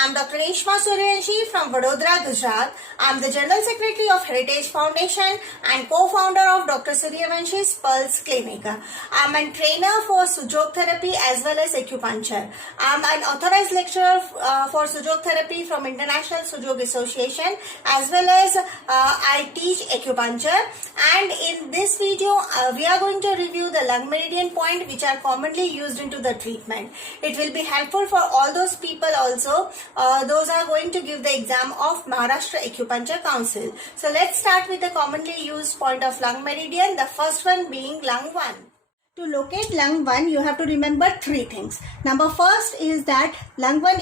I'm Dr. Reshma Suryavanshi from Vadodara, Gujarat. I'm the General Secretary of Heritage Foundation and co-founder of Dr. Suryavanshi's Pulse Clinic. I'm a trainer for Sujok therapy as well as acupuncture. I'm an authorized lecturer for Sujok therapy from International Sujok Association as well as I teach acupuncture. And in this video, we are going to review the lung meridian point which are commonly used into the treatment. It will be helpful for all those people also. Those are going to give the exam of Maharashtra Acupuncture Council. So let's start with the commonly used point of lung meridian. The first one being lung 1. To locate lung 1, you have to remember three things. Number first is that lung 1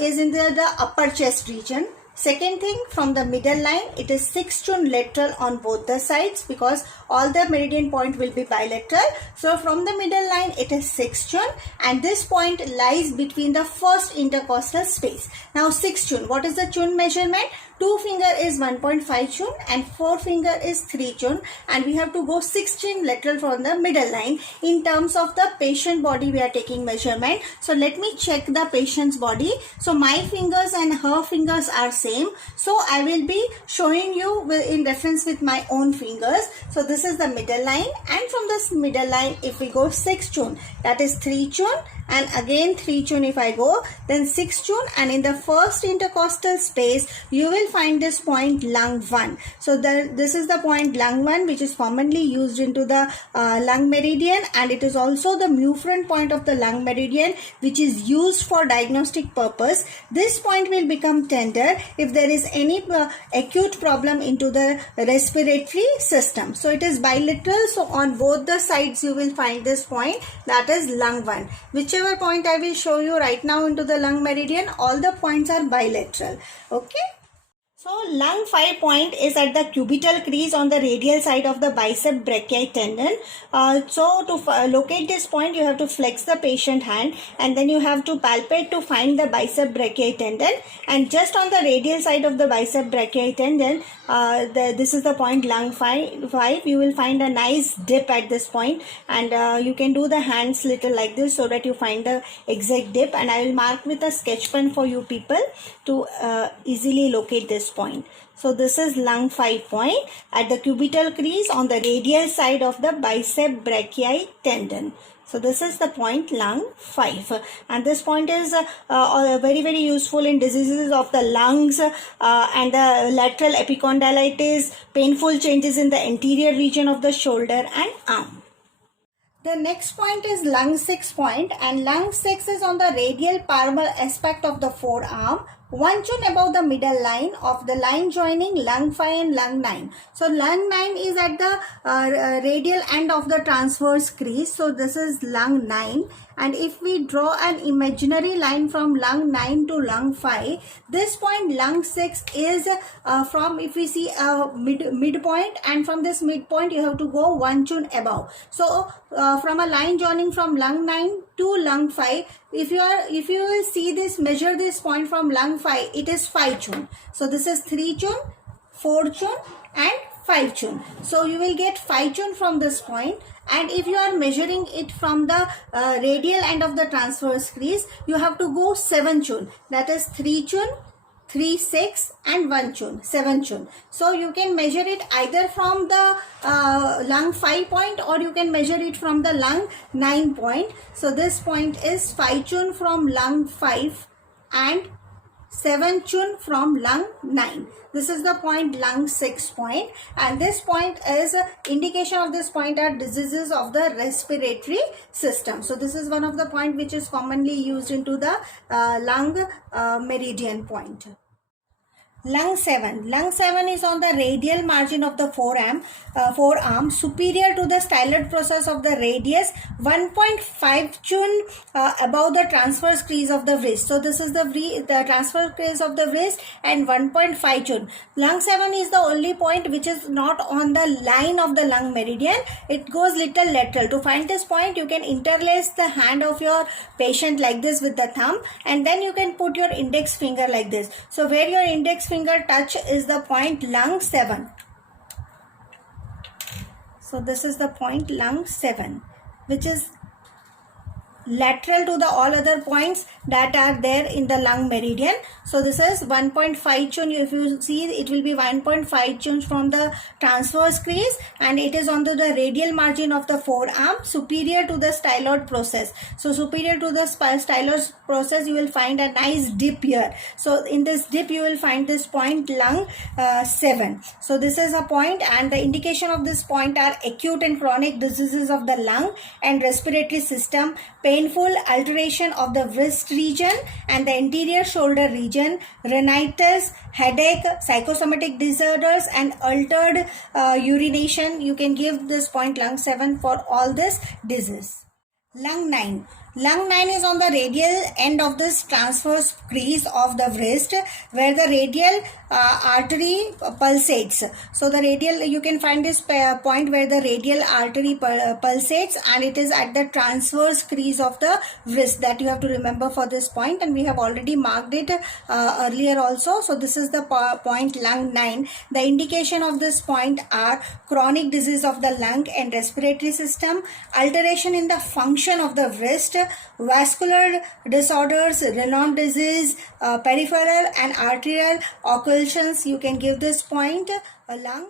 is in the upper chest region. Second thing, from the middle line, it is 6 Chun lateral on both the sides because all the meridian point will be bilateral. So from the middle line, it is 6 Chun and this point lies between the first intercostal space. Now 6 Chun, what is the Chun measurement? 2 finger is 1.5 Chun and 4 finger is 3 Chun, and we have to go 6 Chun lateral from the middle line. In terms of the patient body, we are taking measurement. So let me check the patient's body. So my fingers and her fingers are same. So I will be showing you in reference with my own fingers. So this is the middle line, and from this middle line, if we go 6 Chun, that is 3 Chun, and again 3 Chun if I go, then 6 Chun, and in the first intercostal space, you will find this point lung 1. So this is the point lung 1 which is commonly used into the lung meridian, and it is also the mufront point of the lung meridian which is used for diagnostic purpose. This point will become tender if there is any acute problem into the respiratory system. So it is bilateral, so on both the sides you will find this point, that is lung 1. Whichever point I will show you right now into the lung meridian, all the points are bilateral. Okay. So lung 5 point is at the cubital crease on the radial side of the bicep brachii tendon. So to locate this point, you have to flex the patient hand and then you have to palpate to find the bicep brachii tendon. And just on the radial side of the bicep brachii tendon, this is the point lung 5. You will find a nice dip at this point, and you can do the hands little like this so that you find the exact dip. And I will mark with a sketch pen for you people to easily locate this point. So this is lung 5 point at the cubital crease on the radial side of the bicep brachii tendon. So this is the point lung 5, and this point is very useful in diseases of the lungs and the lateral epicondylitis, painful changes in the anterior region of the shoulder and arm. The next point is lung 6 point, and lung 6 is on the radial palmar aspect of the forearm, 1 Chun above the middle line of the line joining lung 5 and lung 9. So lung 9 is at the radial end of the transverse crease. So this is lung 9. And if we draw an imaginary line from lung 9 to lung 5, this point lung 6 is from, if we see a midpoint, and from this midpoint you have to go 1 Chun above. So from a line joining from lung 9 to lung 5, if you will see this, measure this point from lung 5, it is 5 Chun. So this is 3 Chun, 4 Chun and 5 Chun. So you will get 5 Chun from this point. And if you are measuring it from the radial end of the transverse crease, you have to go 7 Chun. That is 3 Chun, 3, 6 and 1 Chun, 7 Chun. So you can measure it either from the lung 5 point, or you can measure it from the lung 9 point. So this point is 5 Chun from lung 5 and 7 Chun from lung 9. This is the point lung 6 point, and this point is indication of this point are diseases of the respiratory system. So this is one of the point which is commonly used into the lung meridian point. Lung 7. Lung 7 is on the radial margin of the forearm, superior to the styloid process of the radius, 1.5 Chun above the transverse crease of the wrist. So this is the transverse crease of the wrist, and 1.5 Chun. Lung 7 is the only point which is not on the line of the lung meridian. It goes little lateral. To find this point, you can interlace the hand of your patient like this with the thumb, and then you can put your index finger like this. So where your index finger touch is the point lung 7. So this is the point lung 7, which is lateral to the all other points that are there in the lung meridian. So this is 1.5 Chun. If you see, it will be 1.5 Chun from the transverse crease, and it is onto the radial margin of the forearm, superior to the styloid process. So superior to the styloid process, you will find a nice dip here. So in this dip, you will find this point lung 7. So this is a point, and the indication of this point are acute and chronic diseases of the lung and respiratory system, painful alteration of the wrist region and the anterior shoulder region, rhinitis, headache, psychosomatic disorders, and altered urination. You can give this point lung 7 for all this disease. Lung 9. Lung 9 is on the radial end of this transverse crease of the wrist, where the radial artery pulsates. So the radial, you can find this point where the radial artery pulsates, and it is at the transverse crease of the wrist. That you have to remember for this point, and we have already marked it earlier also. So this is the point lung 9. The indication of this point are chronic disease of the lung and respiratory system, alteration in the function of the wrist, vascular disorders, Raynaud disease, peripheral and arterial occlusions. You can give this point a lung.